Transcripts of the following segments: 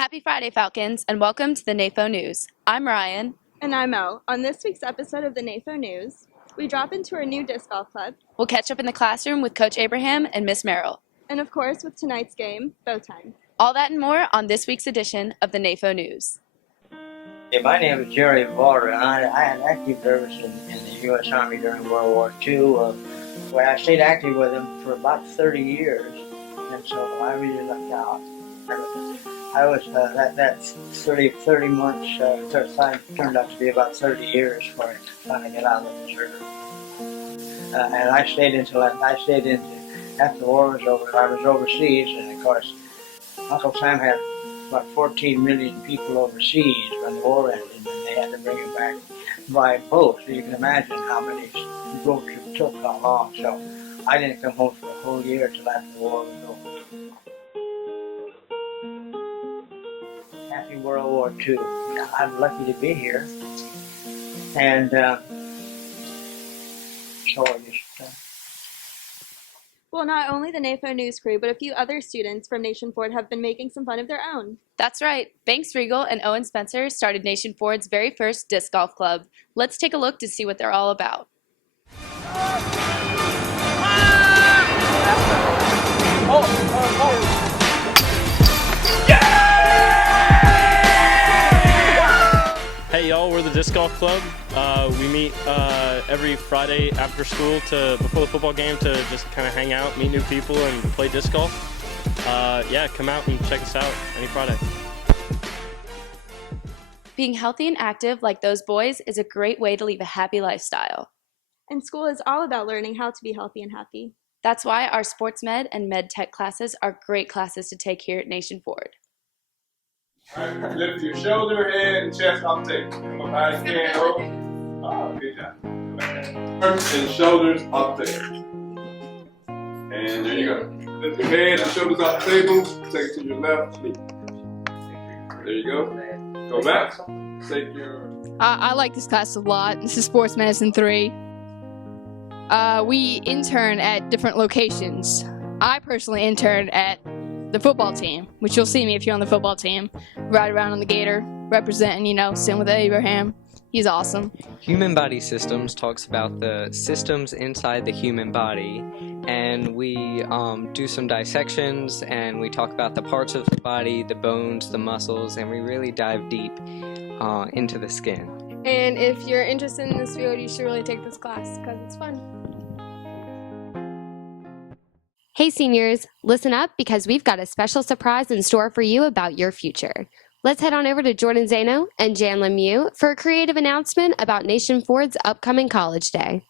Happy Friday, Falcons, and welcome to the Nafo News. I'm Ryan. And I'm Mo. On this week's episode of the Nafo News, we drop into our new disc golf club. We'll catch up in the classroom with Coach Abraham and Miss Merrill. And of course, with tonight's game, bow time. All that and more on this week's edition of the Nafo News. Yeah, my name is Jerry Walter, and I had active service in the U.S. Army during World War II, where I stayed active with them for about 30 years, and so I really lucked out. I was, that 30 months, time turned out to be about 30 years before I finally got out of the reserve. And I stayed after the war was over. I was overseas, and of course, Uncle Sam had about 14 million people overseas when the war ended, and they had to bring them back by boat. So you can imagine how many boats it took, how long. So I didn't come home for a whole year till after the war was over. Happy World War II. I'm lucky to be here, and so I just. Well, not only the Nafo News crew, but a few other students from Nation Ford have been making some fun of their own. That's right. Banks Regal and Owen Spencer started Nation Ford's very first disc golf club. Let's take a look to see what they're all about. Hey y'all, we're the Disc Golf Club. We meet every Friday after school before the football game to just kind of hang out, meet new people, and play disc golf. Yeah, come out and check us out any Friday. Being healthy and active like those boys is a great way to lead a happy lifestyle. And school is all about learning how to be healthy and happy. That's why our sports med and med tech classes are great classes to take here at Nation Ford. All right, lift your shoulder, head, and chest up. Take them up high as you can. Oh, good job. And shoulders up there. And there you go. Lift your head and shoulders off the table. Take it to your left knee. There you go. Go back. Take your... I like this class a lot. This is Sports Medicine 3. We intern at different locations. I personally intern at the football team, which you'll see me if you're on the football team. Ride around on the Gator, representing, sitting with Abraham. He's awesome. Human Body Systems talks about the systems inside the human body, and we do some dissections, and we talk about the parts of the body, the bones, the muscles, and we really dive deep into the skin. And if you're interested in this field, you should really take this class because it's fun. Hey seniors, listen up because we've got a special surprise in store for you about your future. Let's head on over to Jordan Zano and Jan Lemieux for a creative announcement about Nation Ford's upcoming College Day.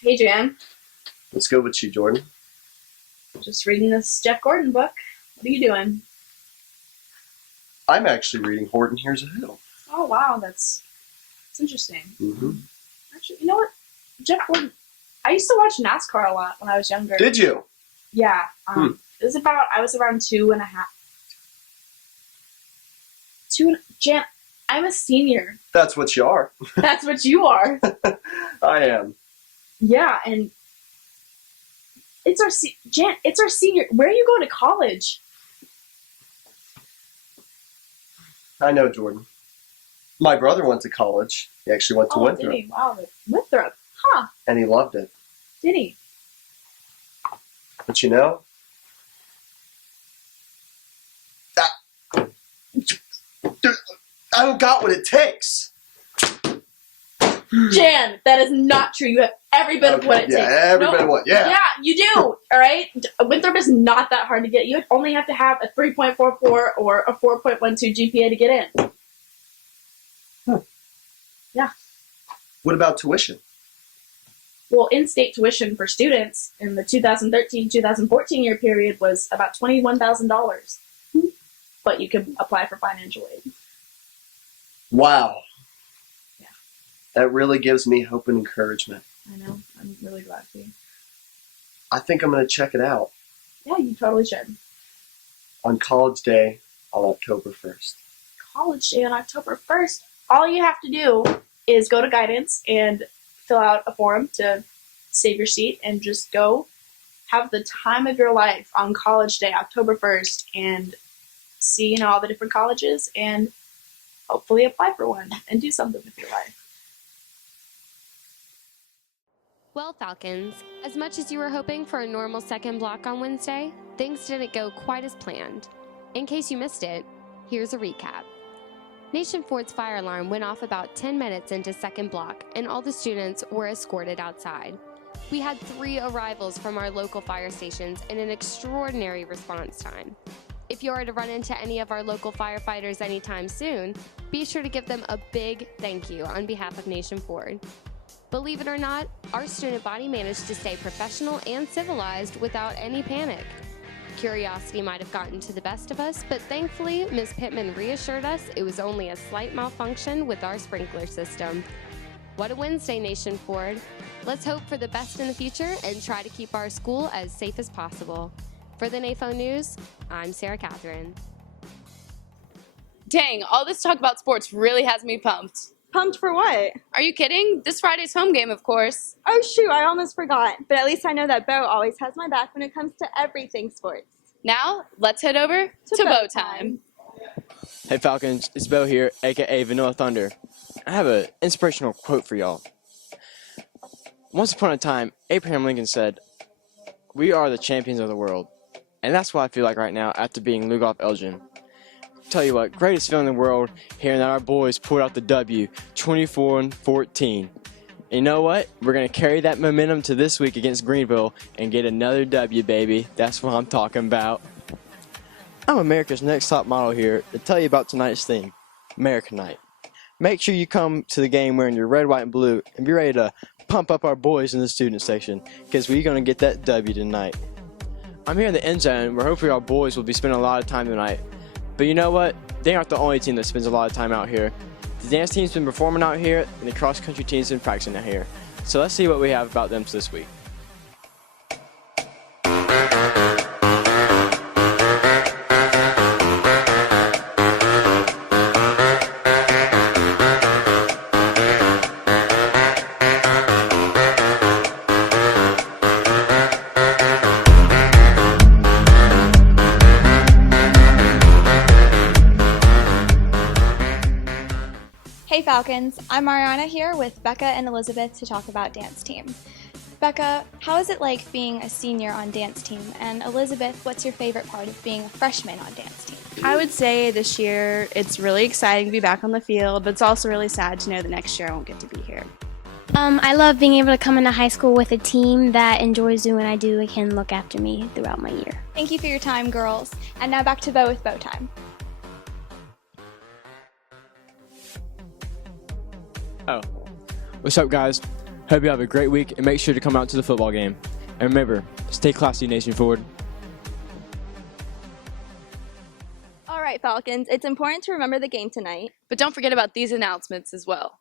Hey, Jan. Let's go with you, Jordan. Just reading this Jeff Gordon book. What are you doing? I'm actually reading Horton Hears a Who. Oh, wow. That's interesting. Mm-hmm. Actually, you know what? Jeff Gordon, I used to watch NASCAR a lot when I was younger. Did you? Yeah. I was around 2.5. Jan, I'm a senior. That's what you are. That's what you are. I am. Yeah, and it's our senior. Where are you going to college? I know, Jordan. My brother went to college. He actually went to Winthrop. Did he? Wow, Winthrop. Huh. And he loved it. Did he? But I don't got what it takes. Jan, that is not true. You have every bit of what it takes. Yeah, every bit of what, yeah. Yeah, you do, all right? Winthrop is not that hard to get. You only have to have a 3.44 or a 4.12 GPA to get in. Huh. Yeah. What about tuition? Well, in-state tuition for students in the 2013-2014 year period was about $21,000. But you can apply for financial aid. Wow. That really gives me hope and encouragement. I know. I'm really glad for you. I think I'm going to check it out Yeah, you totally should. on College Day on October 1st. College Day on October 1st. All you have to do is go to guidance and fill out a form to save your seat and just go have the time of your life on College Day, October 1st, and see, all the different colleges and hopefully apply for one and do something with your life. Well, Falcons, as much as you were hoping for a normal second block on Wednesday, things didn't go quite as planned. In case you missed it, here's a recap. Nation Ford's fire alarm went off about 10 minutes into second block, and all the students were escorted outside. We had 3 arrivals from our local fire stations and an extraordinary response time. If you are to run into any of our local firefighters anytime soon, be sure to give them a big thank you on behalf of Nation Ford. Believe it or not, our student body managed to stay professional and civilized without any panic. Curiosity might have gotten to the best of us, but thankfully, Ms. Pittman reassured us it was only a slight malfunction with our sprinkler system. What a Wednesday, Nation Ford. Let's hope for the best in the future and try to keep our school as safe as possible. For the Nafo News, I'm Sarah Catherine. Dang, all this talk about sports really has me pumped. Pumped for what? Are you kidding? This Friday's home game, of course. Oh shoot, I almost forgot. But at least I know that Bo always has my back when it comes to everything sports. Now, let's head over to Bow Time. Hey Falcons, it's Bo here, aka Vanilla Thunder. I have an inspirational quote for y'all. Once upon a time, Abraham Lincoln said, "We are the champions of the world." And that's what I feel like right now after being Lugoff Elgin. Tell you what, greatest feeling in the world, hearing that our boys pulled out the W, 24-14. And you know what? We're going to carry that momentum to this week against Greenville and get another W, baby. That's what I'm talking about. I'm America's Next Top Model here to tell you about tonight's theme, America Night. Make sure you come to the game wearing your red, white, and blue and be ready to pump up our boys in the student section because we're going to get that W tonight. I'm here in the end zone where hopefully our boys will be spending a lot of time tonight. But you know what? They aren't the only team that spends a lot of time out here. The dance team's been performing out here, and the cross-country team's been practicing out here. So let's see what we have about them this week. Hey Falcons, I'm Mariana here with Becca and Elizabeth to talk about dance team. Becca, how is it like being a senior on dance team? And Elizabeth, what's your favorite part of being a freshman on dance team? I would say this year it's really exciting to be back on the field, but it's also really sad to know that next year I won't get to be here. I love being able to come into high school with a team that enjoys doing what I do and can look after me throughout my year. Thank you for your time, girls. And now back to Bo with Bow Time. Oh, what's up guys? Hope you have a great week and make sure to come out to the football game. And remember, stay classy, Nation Ford. All right, Falcons, it's important to remember the game tonight. But don't forget about these announcements as well.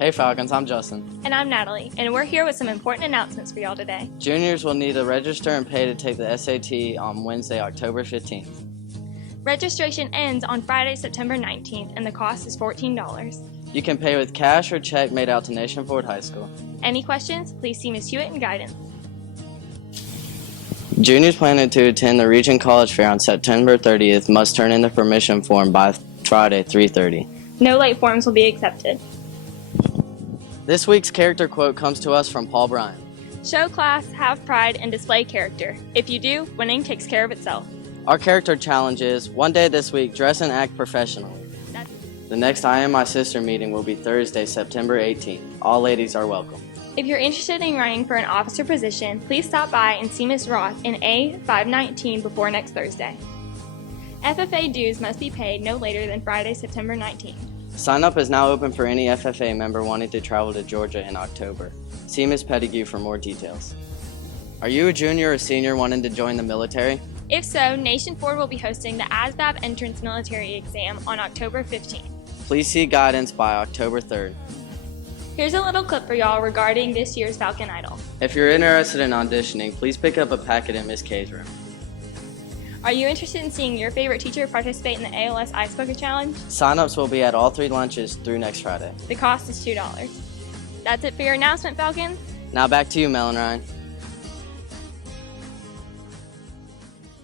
Hey Falcons, I'm Justin. And I'm Natalie, and we're here with some important announcements for y'all today. Juniors will need to register and pay to take the SAT on Wednesday, October 15th. Registration ends on Friday, September 19th, and the cost is $14. You can pay with cash or check made out to Nation Ford High School. Any questions, please see Ms. Hewitt in guidance. Juniors planning to attend the Region College Fair on September 30th must turn in the permission form by Friday, 3:30. No late forms will be accepted. This week's character quote comes to us from Paul Bryan. Show class, have pride, and display character. If you do, winning takes care of itself. Our character challenge is, one day this week, dress and act professionally. The next I Am My Sister meeting will be Thursday, September 18th. All ladies are welcome. If you're interested in running for an officer position, please stop by and see Ms. Roth in A519 before next Thursday. FFA dues must be paid no later than Friday, September 19th. Sign up is now open for any FFA member wanting to travel to Georgia in October. See Ms. Pettigrew for more details. Are you a junior or senior wanting to join the military? If so, Nation Ford will be hosting the ASVAB Entrance Military Exam on October 15th. Please see guidance by October 3rd. Here's a little clip for y'all regarding this year's Falcon Idol. If you're interested in auditioning, please pick up a packet in Miss K's room. Are you interested in seeing your favorite teacher participate in the ALS Ice Bucket Challenge? Sign-ups will be at all 3 lunches through next Friday. The cost is $2. That's it for your announcement, Falcons. Now back to you, Mel and Ryan.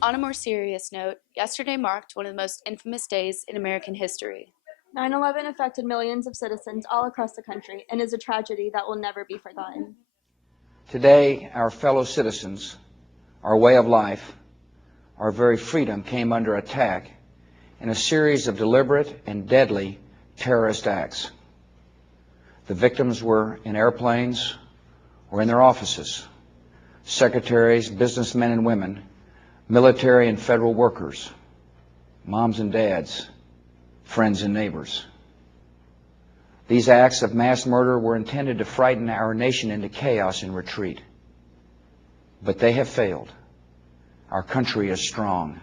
On a more serious note, yesterday marked one of the most infamous days in American history. 9/11 affected millions of citizens all across the country and is a tragedy that will never be forgotten. Today, our fellow citizens, our way of life, our very freedom came under attack in a series of deliberate and deadly terrorist acts. The victims were in airplanes or in their offices, secretaries, businessmen and women, military and federal workers, moms and dads, friends and neighbors. These acts of mass murder were intended to frighten our nation into chaos and retreat. But they have failed. Our country is strong.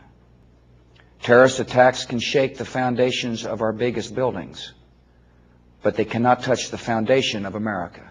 Terrorist attacks can shake the foundations of our biggest buildings, but they cannot touch the foundation of America.